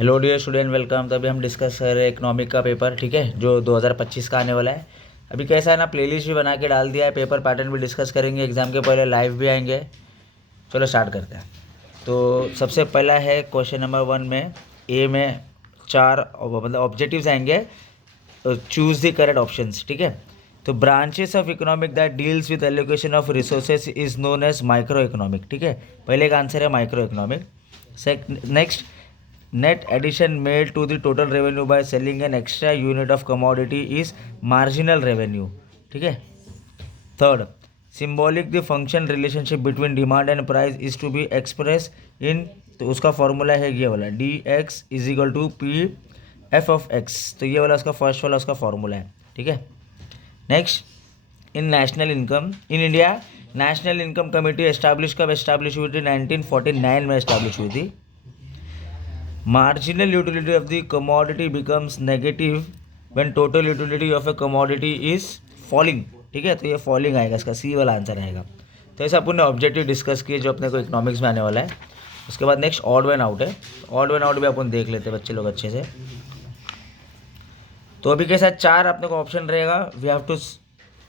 Hello dear student, welcome. तो अभी हम डिस्कस कर रहे हैं इकोनॉमिक का पेपर, ठीक है, जो 2025 का आने वाला है। अभी कैसा है ना, प्लेलिस्ट भी बना के डाल दिया है, पेपर पैटर्न भी डिस्कस करेंगे, एग्जाम के पहले लाइव भी आएंगे। चलो स्टार्ट करते हैं। तो सबसे पहला है क्वेश्चन नंबर 1 में, ए में 4 मतलब ऑब्जेक्टिव्स आएंगे। चूज द करेक्ट ऑप्शंस, ठीक है। तो branches of economic that deals with allocation of resources is known as micro economic, ठीक है। पहले का आंसर है micro economic. Next, net addition made to the total revenue by selling an extra unit of commodity is marginal revenue, ठीक है। Third, symbolic the function relationship between demand and price is to be expressed in, तो उसका formula है ये वाला dx is equal to P F of X. तो ये वाला उसका फर्स्ट वाला उसका फॉर्मूला है, ठीक है। Next, in national income in India, national income committee establish कब एस्टैब्लिश हुई थी? 1949 में एस्टैब्लिश हुई थी। Marginal utility of the commodity becomes negative when total utility of a commodity is falling, ठीक है। तो ये फॉलिंग आएगा, इसका सी वाला आंसर आएगा। तो ऐसे अपन ने ऑब्जेक्टिव डिस्कस किए जो अपने को इकोनॉमिक्स में आने वाला है। उसके बाद नेक्स्ट ऑड वन आउट है। ऑड वन आउट भी अपन देख लेते हैं बच्चे लोग अच्छे से। तो अभी के साथ 4 अपने को ऑप्शन रहेगा, वी हैव टू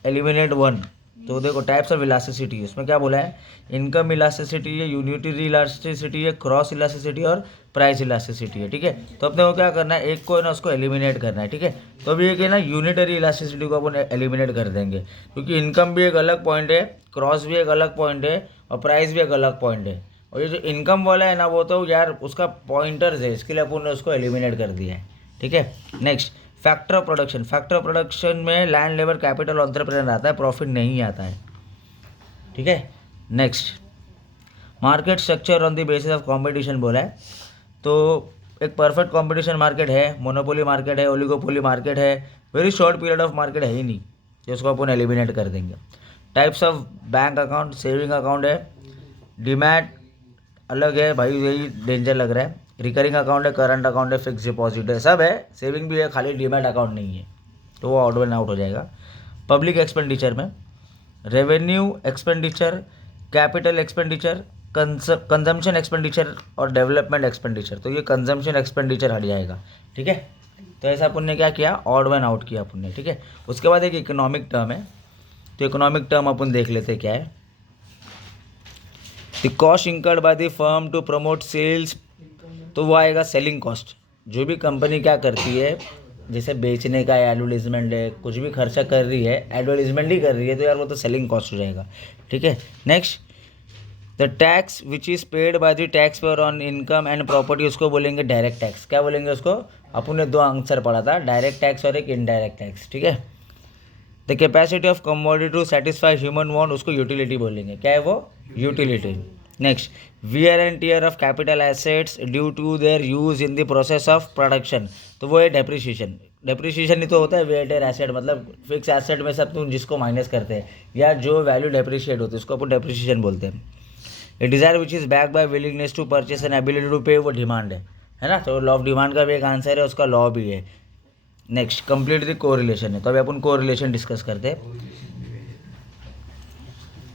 एलिमिनेट 1। तो देखो टाइप्स ऑफ इलास्टिसिटी, उसमें क्या बोला है? इनकम इलास्टिसिटी है, यूनिटरी इलास्टिसिटी है, क्रॉस इलास्टिसिटी और प्राइस इलास्टिसिटी है, ठीक है। तो अपने को क्या करना है, एक को है ना उसको एलिमिनेट करना है, ठीक है। तो अभी एक है ना यूनिटरी इलास्टिसिटी को अपन एलिमिनेट कर देंगे, क्योंकि इनकम भी एक अलग पॉइंट है, क्रॉस भी एक अलग पॉइंट है और प्राइस भी एक अलग पॉइंट है। और ये जो इनकम वाला है ना, वो तो यार उसका पॉइंटर्स है, इसके लिए अपन ने उसको एलिमिनेट कर दिया है, ठीक है। Next, factor of production. Factor of production में लैंड, लेबर, कैपिटल, एंटरप्रेन्योर आता है, प्रॉफिट नहीं आता है, ठीक है। Next, market structure on the basis of competition बोला है। तो एक परफेक्ट कंपटीशन मार्केट है, मोनोपोली मार्केट है, ओलिगोपोली मार्केट है, very short period of market है ही नहीं, जिसको अपन एलिमिनेट कर देंगे। Types of bank account, saving account है, डीमैट अलग है भाई, यही डेंजर लग रहा है। रिकरिंग अकाउंट है, करंट अकाउंट है, फिक्स डिपॉजिट है, सब है, सेविंग भी है, खाली डीमैट अकाउंट नहीं है, तो वो ऑड वन आउट हो जाएगा। पब्लिक एक्सपेंडिचर में revenue expenditure, capital expenditure, consumption expenditure और डेवलपमेंट एक्सपेंडिचर, तो ये कंजम्पशन एक्सपेंडिचर हट जाएगा, ठीक है। तो ऐसा अपन ने क्या किया, ऑड वन आउट किया अपन ने, ठीक है। उसके बाद एक इकोनॉमिक टर्म है, तो इकोनॉमिक टर्म अपन देख लेते क्या है। The cost incurred by the firm to promote sales, तो वो आएगा सेलिंग कॉस्ट। जो भी कंपनी क्या करती है, जैसे बेचने का एडवर्टीजमेंट है, कुछ भी खर्चा कर रही है, एडवर्टीजमेंट ही कर रही है, तो यार वो तो सेलिंग कॉस्ट हो जाएगा, ठीक है। Next, the tax which is paid by the tax payer on income and property, उसको बोलेंगे डायरेक्ट टैक्स। क्या बोलेंगे उसको? अपन ने 2 आंसर पढ़ा था, डायरेक्ट टैक्स और एक इनडायरेक्ट टैक्स, ठीक है। The capacity of commodity to satisfy human want, उसको यूटिलिटी बोलेंगे। क्या है वो? Utility. Next, wear and tear of capital assets due to their use in the process of production, तो वो है डेप्रिसिएशन। डेप्रिसिएशन ही तो होता है वेट एंड एसेट, मतलब फिक्स एसेट में सब तुम जिसको माइनस करते हैं या जो वैल्यू डेप्रिशिएट होती है उसको अपन डेप्रिसिएशन बोलते हैं। A desire which is back by willingness to purchase and ability to pay, वो डिमांड है ना। तो लॉ ऑफ डिमांड का भी एक आंसर है, उसका लॉ भी है। नेक्स्ट, कंप्लीट द कोरिलेशन है, तो अभी अपन कोरिलेशन डिस्कस करते हैं।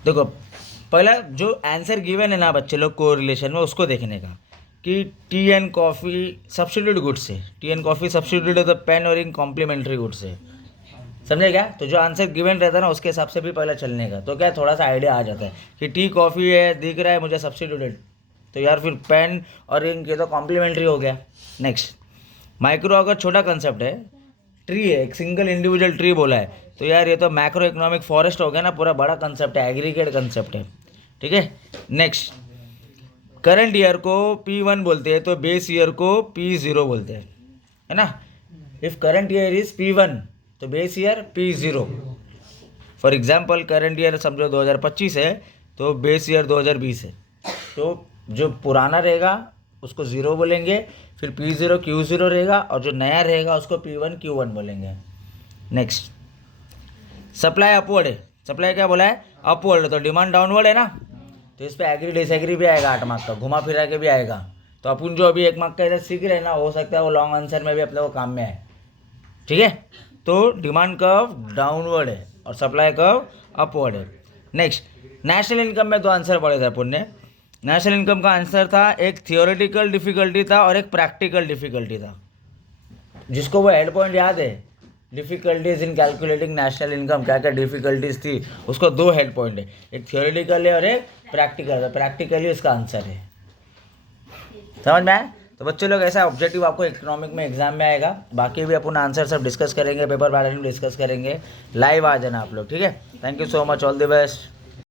देखो पहला जो आंसर गिवन है ना बच्चे लोग कोरिलेशन में, उसको देखने का कि T and coffee substitute goods है, टी एंड कॉफ़ी सब्स्टिट्यूट है, तो पेन और इंक कॉम्प्लीमेंट्री गुड्स है, समझे क्या? तो जो आंसर गिवन रहता है ना, उसके हिसाब से भी पहले चलने का, तो क्या थोड़ा सा आइडिया आ जाता है कि टी कॉफ़ी है, दिख रहा है मुझे सब्स्टिट्यूटेड, तो यार फिर पेन और इंक ये तो कॉम्प्लीमेंट्री हो गया। नेक्स्ट, माइक्रो अगर छोटा कंसेप्ट है, ट्री है, एक सिंगल इंडिविजुअल ट्री बोला है, तो यार ये तो मैक्रो इकोनॉमिक फॉरेस्ट हो गया ना, पूरा बड़ा कंसेप्ट है, एग्रीगेट कंसेप्ट है, ठीक है। नेक्स्ट, करंट ईयर को P1 बोलते हैं, तो बेस ईयर को P0 बोलते हैं, है ना। If current year is P1 तो base year P0। For example current year समझो 2025 है, तो बेस ईयर 2020 है, तो जो पुराना रहेगा उसको 0 बोलेंगे, फिर P0 Q0 रहेगा, और जो नया रहेगा उसको P1 Q1 बोलेंगे। नेक्स्ट, सप्लाई अपवर्ड है, सप्लाई क्या बोला है? अपवर्ड, तो डिमांड डाउनवर्ड है ना, तो इस पर एग्री डिसएग्री भी आएगा, 8 मार्क्स का घुमा फिरा के भी आएगा। तो अपन जो अभी 1 मार्क्स का इधर सीख रहे हैं ना, हो सकता है वो लॉन्ग आंसर में भी अपने को काम में आए, ठीक है। तो डिमांड कर्व डाउनवर्ड है और सप्लाई कर्व अपवर्ड है। नेक्स्ट, नेशनल इनकम में 2 आंसर पढ़े थे अपन ने। नेशनल इनकम का आंसर था, एक थियोरेटिकल डिफिकल्टी था और एक प्रैक्टिकल डिफिकल्टी था। जिसको वो हेड पॉइंट याद है, difficulties in calculating national income, क्या क्या डिफिकल्टीज थी, उसको 2 हेड पॉइंट है, एक थियोरेटिकल है और एक प्रैक्टिकल है। प्रैक्टिकली उसका आंसर है। समझ में आया? तो बच्चे लोग ऐसा ऑब्जेक्टिव आपको इकोनॉमिक में एग्जाम में आएगा। बाकी भी अपन आंसर सब डिस्कस करेंगे, पेपर पैटर्न डिस्कस करेंगे। लाइव आ जाना आप लोग, ठीक है। Thank you so much, all the best.